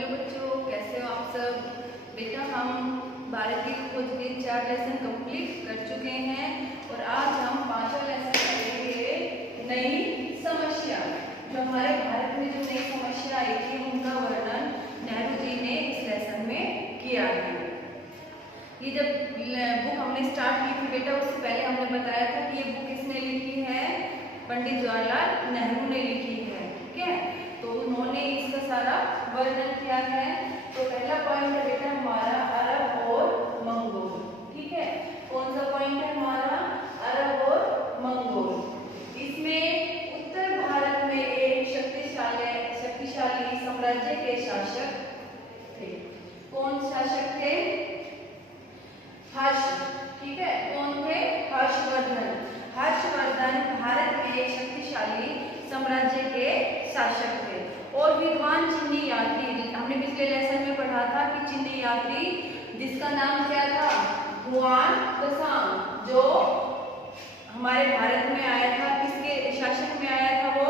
Hello बच्चों, कैसे हो आप सब। बेटा हम भारत की खोज के 4 लेसन कंप्लीट कर चुके हैं और आज हम 5वां लेसन करेंगे नई समस्या। जो हमारे भारत में जो नई समस्या आई थी उनका वर्णन नेहरू जी ने इस लेसन में किया है। ये जब बुक हमने स्टार्ट की थी बेटा, उससे पहले हमने बताया था कि ये बुक किसने लिखी है, पंडित जवाहरलाल नेहरू ने लिखी है। ठीक है, तो उन्होंने इसका सारा वर्णन किया है। तो पहला पॉइंट है बेटा हमारा अरब और मंगोल। ठीक है, कौन सा पॉइंट है हमारा, अरब और मंगोल। इसमें उत्तर भारत में एक शक्तिशाली साम्राज्य के शासक थे। कौन शासक थे, हर्ष। ठीक है, कौन थे, हर्षवर्धन। हर्षवर्धन भारत के एक शक्तिशाली साम्राज्य के शासक थे और विद्वान चीनी यात्री, हमने पिछले लेसन में पढ़ा था कि चीनी यात्री जिसका नाम क्या था, हुआन त्सांग, जो हमारे भारत में आया था, किसके शासन में आया था, वो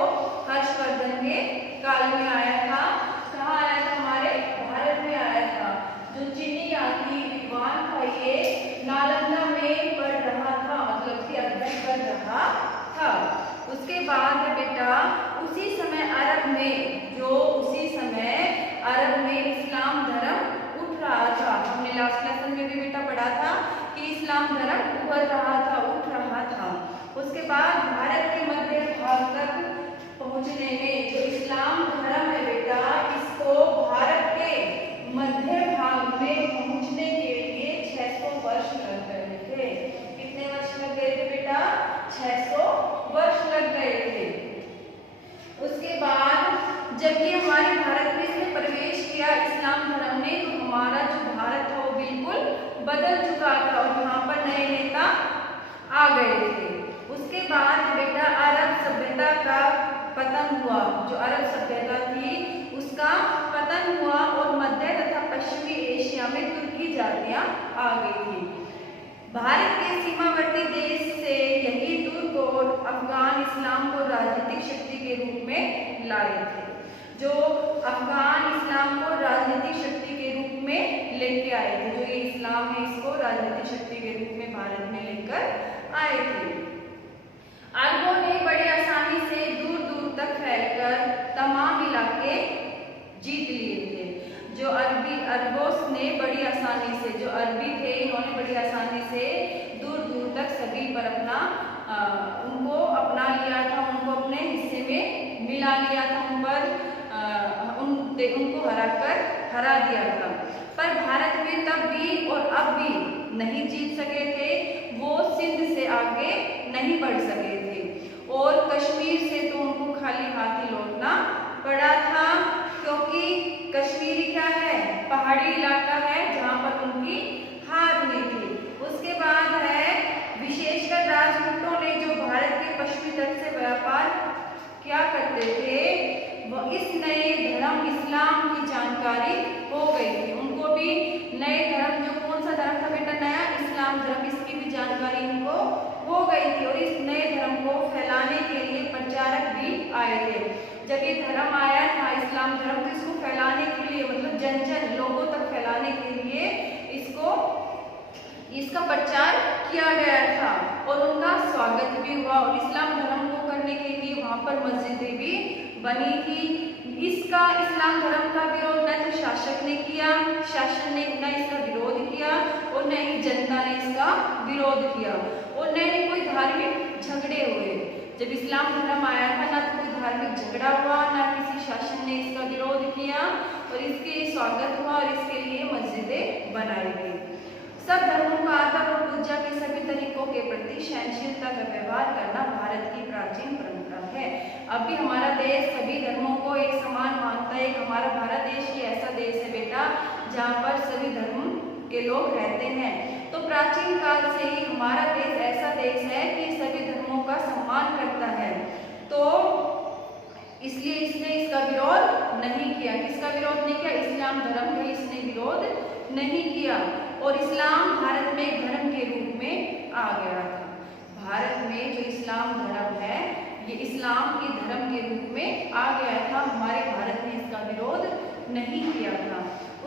हर्षवर्धन के काल में आया था। कहाँ आया था, हमारे भारत में आया था। जो चीनी यात्री विद्वान था ये नालंदा में पढ़ रहा था, मतलब कि अध्ययन कर रहा था। उसके बाद है बेटा उसी समय अरब में इस्लाम धर्म उठ रहा था। हमने लास्ट लेसन में भी बेटा पढ़ा था कि इस्लाम धर्म उभर रहा था, उठ रहा था। उसके बाद भारत के मध्य भाग तक पहुंचने में जो इस्लाम धर्म है बेटा, इसको भारत के मध्य भाग में पहुंचने के लिए 600 वर्ष लग गए थे। कितने वर्ष लग गए थे बेटा, 600 वर्ष लग गए थे। उसके बाद जब ये हमारे भारत में इसने प्रवेश किया इस्लाम धर्म ने, तो हमारा जो भारत था वो बिल्कुल बदल चुका था और यहाँ पर नए नेता आ गए थे। उसके बाद बेटा अरब सभ्यता का पतन हुआ। जो अरब सभ्यता थी उसका पतन हुआ और मध्य तथा पश्चिमी एशिया में तुर्की जातियां आ गई थी। भारत के सीमावर्ती देश से यही तुर्क और अफगान इस्लाम को राजनीतिक शक्ति के रूप में लाए थे। जो अफगान इस्लाम को राजनीतिक शक्ति के रूप में लेके आए थे, जो ये इस्लाम है इसको राजनीतिक शक्ति के रूप में भारत में लेकर आए थे। अरबों ने बड़ी आसानी से दूर दूर तक फैलकर तमाम इलाके जीत लिए थे। जो अरबों ने बड़ी आसानी से, जो अरबी थे इन्होंने बड़ी आसानी से दूर दूर तक सभी पर अपना उनको अपना लिया था, उनको अपने हिस्से में मिला लिया था, उन पर उनको हरा दिया था। पर भारत में तब भी और अब भी नहीं जीत सके थे, वो सिंध से आगे नहीं बढ़ सके थे और कश्मीर से तो उनको खाली हाथ ही लौटना पड़ा था, क्योंकि कश्मीर क्या है, पहाड़ी इलाका है जहाँ पर उनकी हार हुई थी। उसके बाद है विशेषकर राजपूतों ने जो भारत के पश्चिमी तट से व्यापार क्या करते थे, वो इस नए धर्म इस्लाम की जानकारी हो गई थी। उनको भी नए धर्म, जो कौन सा धर्म था बेटा, नया इस्लाम धर्म, इसकी भी जानकारी इनको हो गई थी और इस नए धर्म को फैलाने के लिए प्रचारक भी आए थे। जब ये धर्म आया था इस्लाम धर्म, तो इसको फैलाने के लिए, मतलब जन लोगों तक फैलाने के लिए इसका प्रचार किया गया था और उनका स्वागत भी हुआ और इस्लाम धर्म को करने के लिए वहाँ पर मस्जिदें भी बनी थी। इसका इस्लाम धर्म का विरोध न तो शासन ने न इसका विरोध किया और न ही जनता ने इसका विरोध किया और न ही कोई धार्मिक झगड़े हुए। जब इस्लाम धर्म आया था ना तो कोई धार्मिक झगड़ा हुआ, ना किसी शासन ने इसका विरोध किया और इसके स्वागत हुआ और इसके लिए मस्जिदें बनाई गई। सब धर्मों का आदर और पूजा के सभी तरीकों के प्रति सहनशीलता का व्यवहार करना भारत की प्राचीन परंपरा है। अब भी हमारा देश सभी धर्मों को एक समान मानता है। हमारा भारत देश ही ऐसा देश है बेटा जहाँ पर सभी धर्म के लोग रहते हैं। तो प्राचीन काल से ही हमारा देश ऐसा देश है कि सभी धर्मों का सम्मान करता है, तो इसलिए इसने इसका विरोध नहीं किया। किसका विरोध नहीं किया, इस्लाम धर्म का इसने विरोध नहीं किया और इस्लाम भारत में एक धर्म के रूप में आ गया था। भारत में जो इस्लाम धर्म है ये इस्लाम के धर्म के रूप में आ गया था। हमारे भारत ने इसका विरोध नहीं किया था।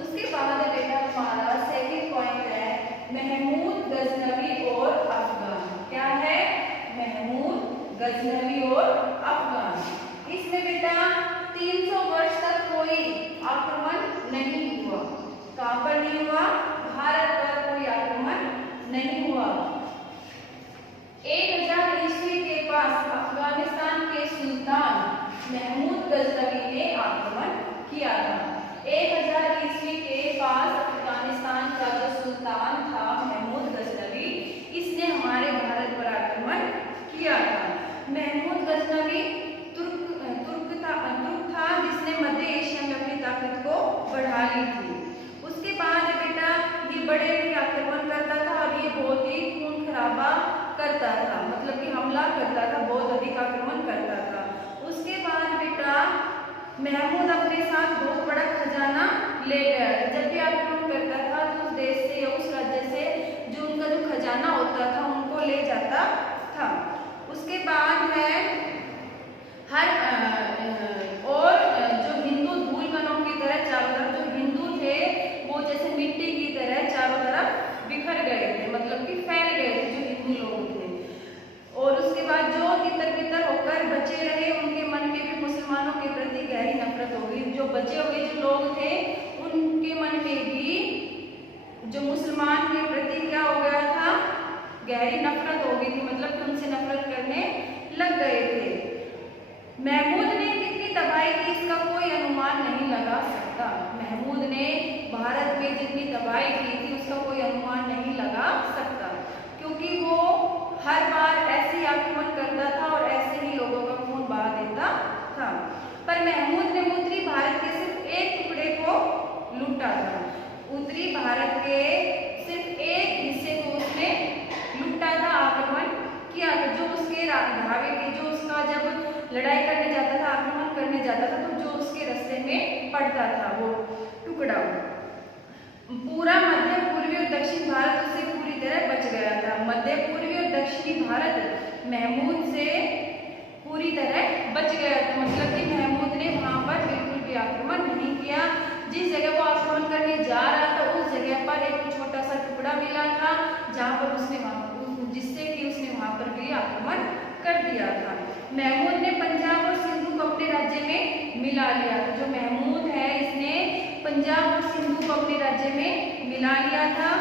उसके बाद बेटा हमारा सेकंड पॉइंट है महमूद गजनवी और अफगान। क्या है? महमूद गजनवी और अफगान। इसमें बेटा 300 वर्ष तक कोई आक्रमण नहीं हुआ। कहां पर नहीं हुआ? भारत पर कोई आक्रमण नहीं हुआ। 1000 ईस्वी के पास अफगानिस्तान के सुल्तान महमूद गजनवी ने आक्रमण किया था। 1000 ईस्वी के पास अफगानिस्तान का जो सुल्तान था महमूद गजनवी, इसने हमारे भारत पर आक्रमण किया था। महमूद गजनवी तुर्क था जिसने मध्य एशिया में अपनी ताकत को बढ़ा ली थी। उसके बाद बेटा ये बड़े आक्रमण करता था और ये बहुत ही खून खराबा करता था, मतलब कि हमला करता था, बहुत अधिक आक्रमण करता था। उसके बाद बेटा महमूद अपने साथ बहुत बड़ा खजाना ले गया। जब भी आक्रमण करता था तो उस देश से या उस राज्य से जो उनका जो खजाना होता था उनको ले जाता था। उसके बाद है और जो हिंदू धूल कणों की तरह चारों तरफ, जो हिंदू थे वो जैसे मिट्टी की तरह चारों तरफ बिखर गए थे, मतलब कि फैल गए थे जो हिंदू लोग थे। और उसके बाद जो तितर-बितर होकर बचे रहे उनके मन में भी मुसलमानों के प्रति गहरी नफरत हो गई। जो बचे हुए जो लोग थे उनके मन में भी जो मुसलमान के प्रति क्या हो गया था? गहरी नफरत हो गई थी, मतलब कि उनसे नफरत करने लग गए थे। महमूद ने कितनी तबाही की इसका कोई अनुमान नहीं लगा सकता। महमूद ने भारत में जितनी तबाही की थी उसका कोई अनुमान नहीं लगा सकता, क्योंकि वो हर बार ऐसे ही आक्रमण करता था और ऐसे ही लोगों का खून बहा देता था। पर महमूद ने उत्तरी भारत के सिर्फ एक टुकड़े को लूटा था। उत्तरी भारत के सिर्फ एक हिस्से को उसने लूटा था, आक्रमण किया था। जो उसके धावे के, जो उसका जब लड़ाई करने जाता था, आक्रमण करने जाता था, तो जो उसके रास्ते में पड़ता था वो टुकड़ा, पूरा मध्य पूर्वी और दक्षिण भारत उससे पूरी तरह बच गया था। मध्य पूर्वी और दक्षिणी भारत महमूद से पूरी तरह बच गया था, मतलब कि महमूद ने वहां पर बिल्कुल भी आक्रमण नहीं किया। जिस जगह वो आक्रमण करने जा रहा था उस जगह पर एक छोटा सा टुकड़ा मिला था जहां पर उसने जिससे कि उसने वहां पर भी आक्रमण कर दिया था। महमूद ने पंजाब और सिंधु को अपने राज्य में मिला लिया था। जो महमूद है इसने पंजाब और सिंधु को अपने राज्य में मिला लिया था।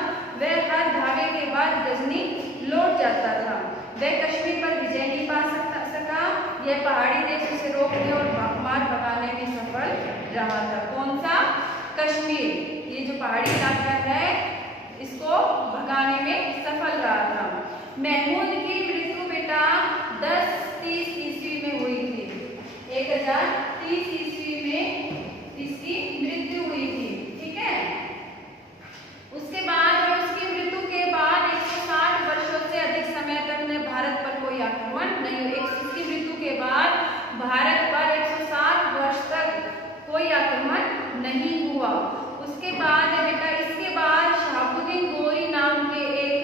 वह हर धावे के बाद गजनी लौट जाता था। वह कश्मीर पर विजय नहीं पा सका। यह पहाड़ी देश उसे रोकने और मार भगाने में सफल रहा था। कौन सा? कश्मीर, ये जो पहाड़ी इलाका है इसको भगाने में सफल रहा था। महमूद की मृत्यु बेटा 1030 ईस्वी में हुई थी। 1030 ईस्वी में इसकी मृत्यु हुई थी, ठीक है। उसके बाद उसकी मृत्यु के बाद 160 वर्षों से अधिक समय तक ने भारत पर कोई आक्रमण नहीं हुआ। इसकी मृत्यु के बाद भारत पर 160 वर्ष तक कोई आक्रमण नहीं हुआ। उसके बाद बेटा इसके बाद शहाबुद्दीन गोरी नाम के एक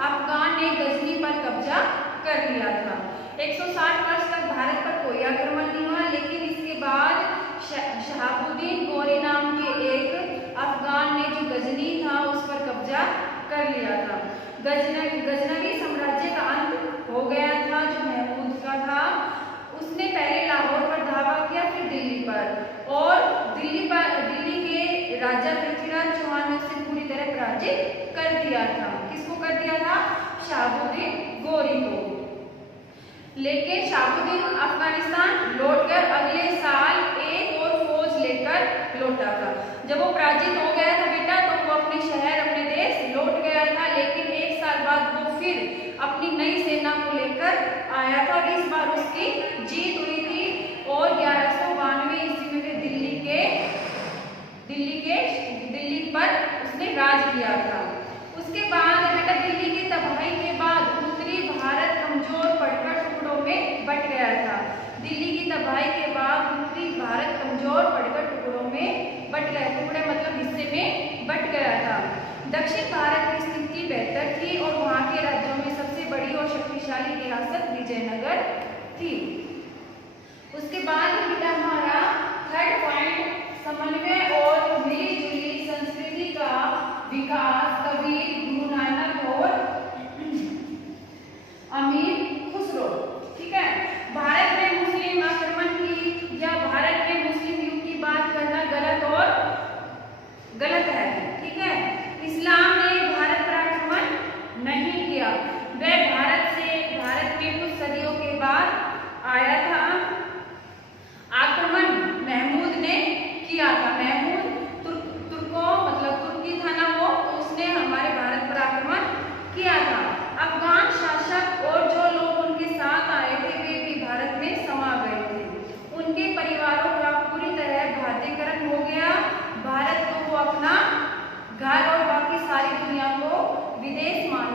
अफगान ने गजनी पर कब्जा कर लिया था। 160 वर्ष तक भारत पर कोई आक्रमण नहीं हुआ, लेकिन इसके बाद शहाबुद्दीन गोरी नाम के एक अफगान ने जो गजनी था उस पर कब्जा कर लिया था। गजनवी साम्राज्य का अंत हो गया था जो महमूद का था। उसने पहले लाहौर पर धावा किया, फिर दिल्ली पर, और दिल्ली के राजा पृथ्वीराज चौहान ने उसे पूरी तरह पराजित कर दिया था। किसको कर दिया था? शहाबुद्दीन गोरी को। लेकिन शहाबुद्दीन अफगानिस्तान लौटकर अगले साल एक और फौज लेकर लौटा था। जब वो पराजित हो गया था बेटा तो वो अपने शहर, अपने देश लौट गया था, लेकिन एक साल बाद वो फिर अपनी नई सेना को लेकर आया था और इस बार उसकी जीत हुई थी और 1192 ईस्वी में दिल्ली पर उसने राज किया था। उसके बाद बेटा दिल्ली की तबाही के बाद उत्तरी भारत कमजोर पड़कर टुकड़ों में बट गया था। दिल्ली की तबाही के बाद उत्तरी भारत कमजोर पड़कर टुकड़ों में बट गया। टुकड़े मतलब हिस्से में बट गया था। दक्षिण भारत की स्थिति बेहतर थी और वहां के राज्यों में सबसे बड़ी और शक्तिशाली रियासत विजयनगर थी। उसके बाद बेटा हमारा थर्ड पॉइंट समन्वय और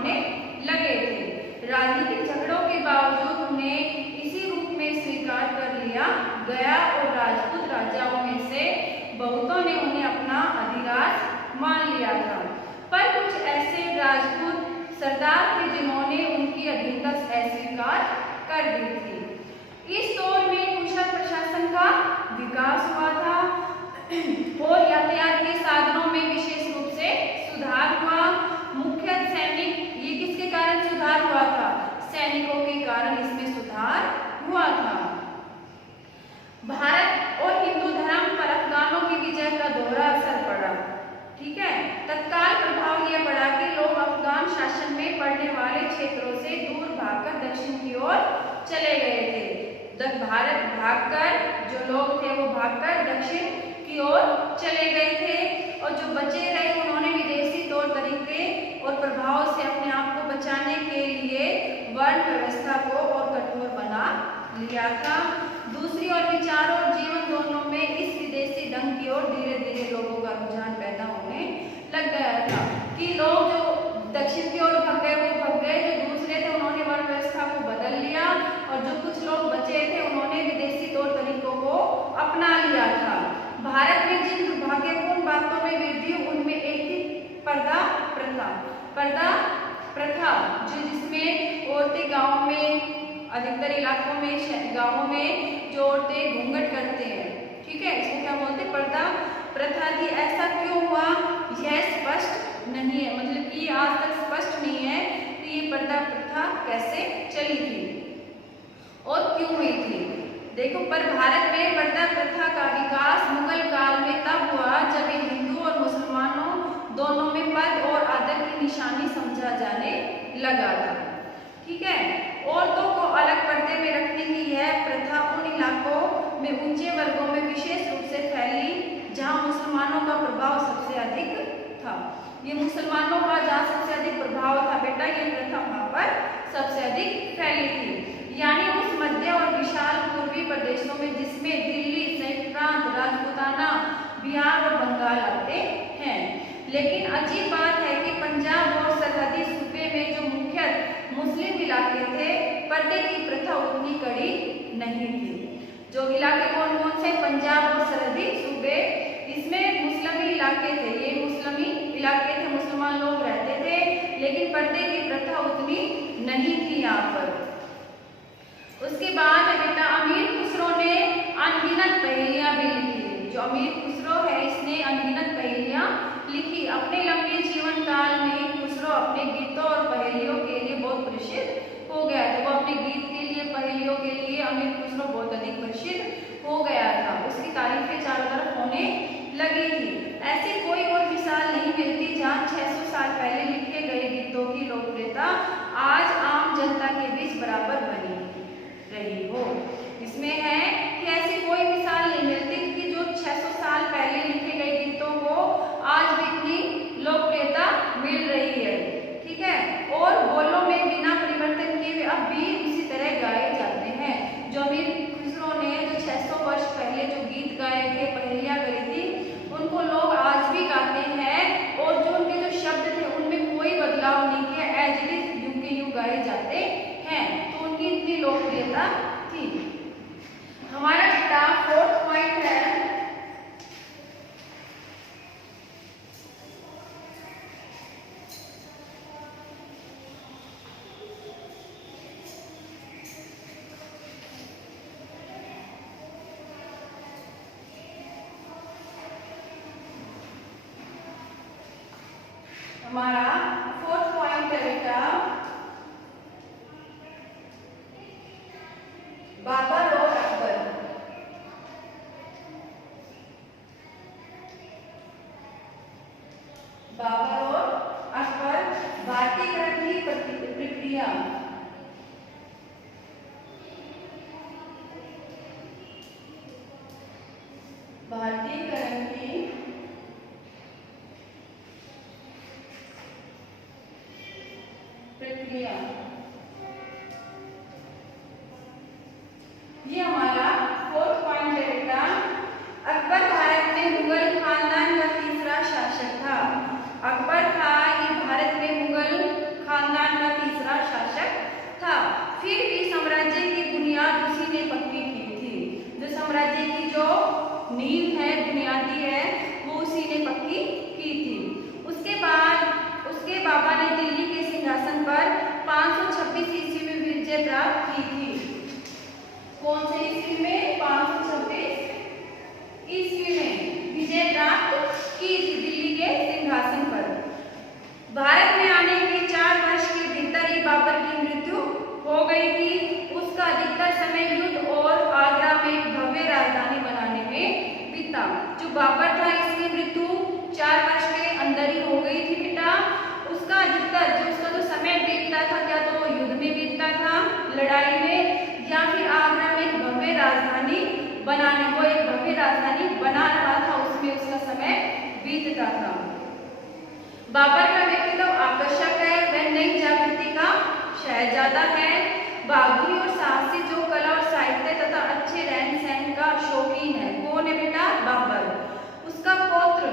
मानने लगे थे। राजनीतिक झगड़ों के बावजूद उन्हें इसी रूप में स्वीकार कर लिया गया और राजपूत राजाओं में से बहुतों ने उन्हें अपना अधिराज मान लिया था। पर कुछ ऐसे राजपूत सरदार थे जिन्होंने उनकी अधीनता अस्वीकार कर दी थी। इस दौर में कुशल प्रशासन का विकास हुआ था और यातायात के साधनों में विशेष रूप से सुधार हुआ। मुख्य सैनिक, ये किसके कारण सुधार हुआ था? सैनिकों के कारण इसमें सुधार हुआ था। भारत और हिंदू धर्म पर अफगानों की विजय का दोहरा असर पड़ा। ठीक है, तत्काल प्रभाव यह पड़ा कि लोग अफगान शासन में पड़ने वाले क्षेत्रों से दूर भागकर दक्षिण की ओर चले गए थे। भारत भागकर, जो लोग थे वो भागकर दक्षिण की ओर चले गए थे और जो बचे रहे उन्होंने विदेशी तौर तरीके और प्रभाव से अपने आप को बचाने के लिए वर्ण व्यवस्था को और कठोर बना लिया था। दूसरी ओर विचार और जीवन दोनों में इस विदेशी ढंग की ओर धीरे धीरे लोगों का रुझान पैदा होने लग गया था कि लोग जो दक्षिण की ओर भाग गए वो भाग गए, जो दूसरे थे उन्होंने वर्ण व्यवस्था को बदल लिया और जो कुछ लोग बचे थे उन्होंने विदेशी तौर तरीकों को अपना लिया था। भारत में जिन दुर्भाग्यपूर्ण बातों में वृद्धि उनमें एक थी पर्दा प्रथा। पर्दा प्रथा जिसमें औरतें गाँव में, अधिकतर इलाकों में, गाँवों में जो औरतें घूंघट करते हैं, ठीक है, इसको क्या बोलते हैं? पर्दा प्रथा थी। ऐसा क्यों हुआ यह स्पष्ट नहीं है, मतलब कि आज तक स्पष्ट नहीं है कि ये पर्दा प्रथा कैसे चली थी और क्यों हुई थी। देखो, पर भारत में पर्दा प्रथा का विकास मुगल काल में तब हुआ जब हिंदू और मुसलमानों दोनों में पद और आदर की निशानी समझा जाने लगा था। ठीक है, औरतों को अलग पर्दे में रखने की यह प्रथा उन इलाकों में ऊंचे वर्गों में विशेष रूप से फैली जहां मुसलमानों का प्रभाव सबसे अधिक था। ये मुसलमानों का जहां सबसे अधिक प्रभाव था बेटा, ये प्रथा वहां पर सबसे अधिक फैली थी। यानी उस मध्य और विशाल पूर्वी प्रदेशों में जिसमें दिल्ली, संयुक्त प्रांत, राजपूताना, बिहार और बंगाल आते हैं। लेकिन अजीब बात है कि पंजाब और सरहदी सूबे में जो मुख्य मुस्लिम इलाके थे, पर्दे की प्रथा उतनी कड़ी नहीं थी। जो इलाके कौन कौन से? पंजाब और सरहदी सूबे, इसमें मुस्लिमी इलाके थे, ये मुस्लिमी इलाके थे, मुसलमान लोग रहते थे, लेकिन पर्दे की प्रथा उतनी नहीं थी यहाँ पर। उसके बाद बेटा अमीर खुसरो ने अनगिनत पहेलियां भी लिखी। जो अमीर खुसरो है इसने अनगिनत पहेलियां लिखी। अपने लंबे जीवन काल में खुसरो अपने गीतों और पहेलियों के लिए बहुत प्रसिद्ध हो गया था। वो अपने गीत के लिए, पहेलियों के लिए अमीर खुसरो बहुत अधिक प्रसिद्ध हो गया था। उसकी तारीफें चारों तरफ होने लगी थी। ऐसी कोई और मिसाल नहीं मिलती जहाँ 600 साल पहले लिखे गए गीतों की लोकप्रियता आज आम जनता के बीच बराबर बनी रही हो। इसमें है कि ऐसी कोई मिसाल नहीं मिलती कि जो 600 साल पहले लिखे गए गीतों को आज भी इतनी लोकप्रियता मिल रही है। ठीक है, और बोलों में बिना परिवर्तन किए अब भी इसी तरह गाए जाते हैं। जो अमीर खुसरो ने जो 600 वर्ष पहले जो गीत गाए थे, पहेलियां करी थी, उनको लोग आज भी गाते हैं और जो उनके जो शब्द थे उनमें कोई बदलाव नहीं किया, एज इट इज यूं के यूं गाए जाते हैं। तो उनकी इतनी लोकप्रियता थी। हमारा बेटा 4th पॉइंट है हमारा 4th पॉइंट है बेटा बाबर और अकबर। बाबर और अकबर, भारतीकरण की प्रक्रिया। भारतीकरण की प्रक्रिया, ये हमारा 4th पॉइंट है बेटा। अकबर भारत में मुगल खानदान का तीसरा शासक था। अकबर था ये भारत में मुगल खानदान बाबर था इसकी मृत्यु 4 वर्ष के अंदर ही हो गई थी बेटा। उसका जो समय बीतता था, क्या तो वो युद्ध में बीतता था, लड़ाई में, या फिर आगरा में एक भव्य राजधानी बनाने, वो एक भव्य राजधानी बना रहा था, उसमें उसका समय बीतता था। बाबर का व्यक्तित्व आकर्षक है, वह नई जागृति का शहजादा है, बहादुरी और साहसी जो कला और साहित्य तथा अच्छे रहन सहन का शौकीन है। कौन है बेटा? बाबर। उसका पौत्र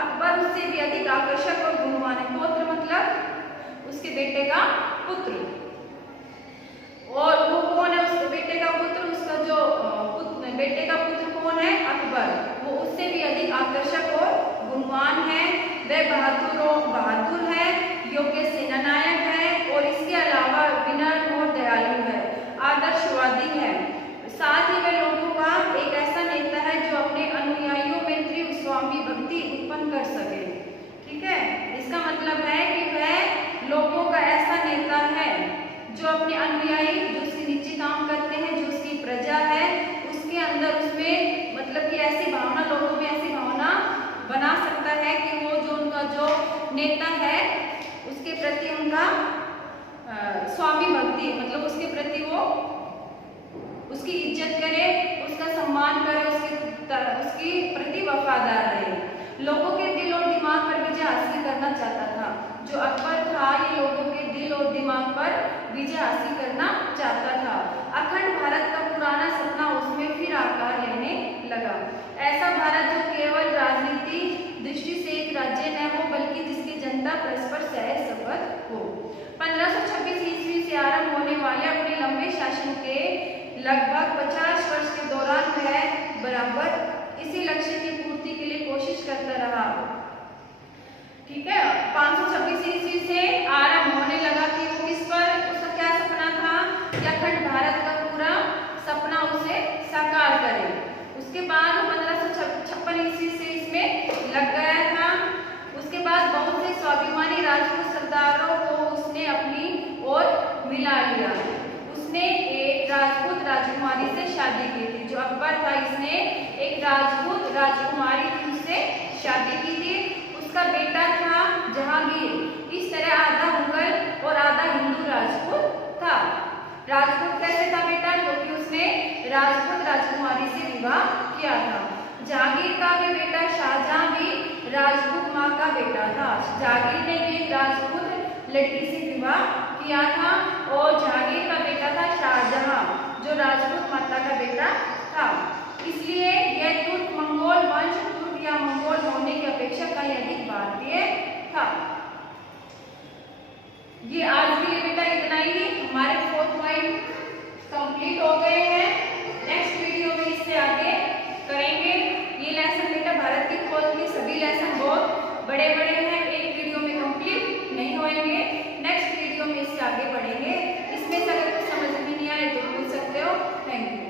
अकबर उससे भी अधिक आकर्षक और गुणवान है। पौत्र मतलब उसके बेटे का पुत्र। और वो कौन है? उसके बेटे का पुत्र, उसका जो बेटे का पुत्र कौन है? अकबर। वो उससे भी अधिक आकर्षक और गुणवान है। वह बहादुर है, योग्य सेनानायक है और इसके अलावा विनम्र और दयालु है, आदर्शवादी है। साथ ही वह लोगों का एक ऐसा नेता है जो अपने अनुयायियों में तीव्र स्वामी भक्ति उत्पन्न कर सके। ठीक है, इसका मतलब है कि वह लोगों का ऐसा नेता है जो अपने अनुयायी, जो उसके नीचे काम करते हैं, जो उसकी प्रजा है, उसके अंदर उसमें मतलब कि ऐसी भावना, लोगों में ऐसी भावना बना सकता है कि वो जो उनका जो नेता है उसके प्रति उनका स्वामी भक्ति, मतलब उसके प्रति वो उसकी इज्जत करे, उसका सम्मान करे, उसकी प्रति वफादार रहे। लोगों के दिल और दिमाग पर विजय हासिल करना चाहता था। जो अकबर था ये लोगों के दिल और दिमाग पर विजय हासिल करना चाहता था। अखंड भारत का पुराना सपना उसमें फिर आकार लेने लगा। ऐसा भारत जो केवल राजनीति दृष्टि से एक राज्य न हो, बल्कि जिसकी जनता परस्पर सहज संबद्ध हो। 1526 ईस्वी से आरंभ होने वाले अपने लंबे शासन के लगभग 50 वर्ष के दौरान वह बराबर इसी लक्ष्य की पूर्ति के लिए कोशिश करता रहा। ठीक है, 526 ईस्वी से आरंभ होने लगा कि वो किस पर, उसका क्या सपना था कि अखंड भारत का पूरा सपना उसे साकार करे। उसके बाद 1556 ईस्वी से इसमें लग गया था। उसके बाद बहुत से स्वाभिमानी राजपूत सरदारों को उसने अपनी ओर मिला लिया। उसने एक राजपूत राजकुमारी से शादी की थी। जो अकबर था इसने एक राजपूत राजकुमारी थी, उससे शादी की थी। उसका बेटा था जहांगीर। इस तरह आधा मुगल और आधा हिंदू राजपूत था। राजपूत कैसे था बेटा? क्योंकि उसने राजपूत राजकुमारी से विवाह किया था। जहांगीर का भी बेटा शाहजहां भी राजपूत माँ का बेटा था। जहांगीर ने भी एक राजपूत लड़की से विवाह किया था और जहांगीर का बेटा था शाहजहां, जो राजपूत माता का बेटा था। इसलिए यह तुर्क मंगोल वंश, तुर्क या मंगोल होने की अपेक्षा कहीं अधिक भारतीय था। ये आज के लिए बेटा इतना ही। हमारे 4 पॉइंट कंप्लीट हो गए हैं। नेक्स्ट वीडियो में इससे आगे करेंगे। ये लेसन बेटा भारत की खोज के सभी लेसन बहुत बड़े बड़े हैं, एक वीडियो में कंप्लीट नहीं होंगे। नेक्स्ट वीडियो में इससे आगे बढ़ेंगे। इसमें से अगर कुछ समझ में नहीं आए तो पूछ सकते हो। Thank you.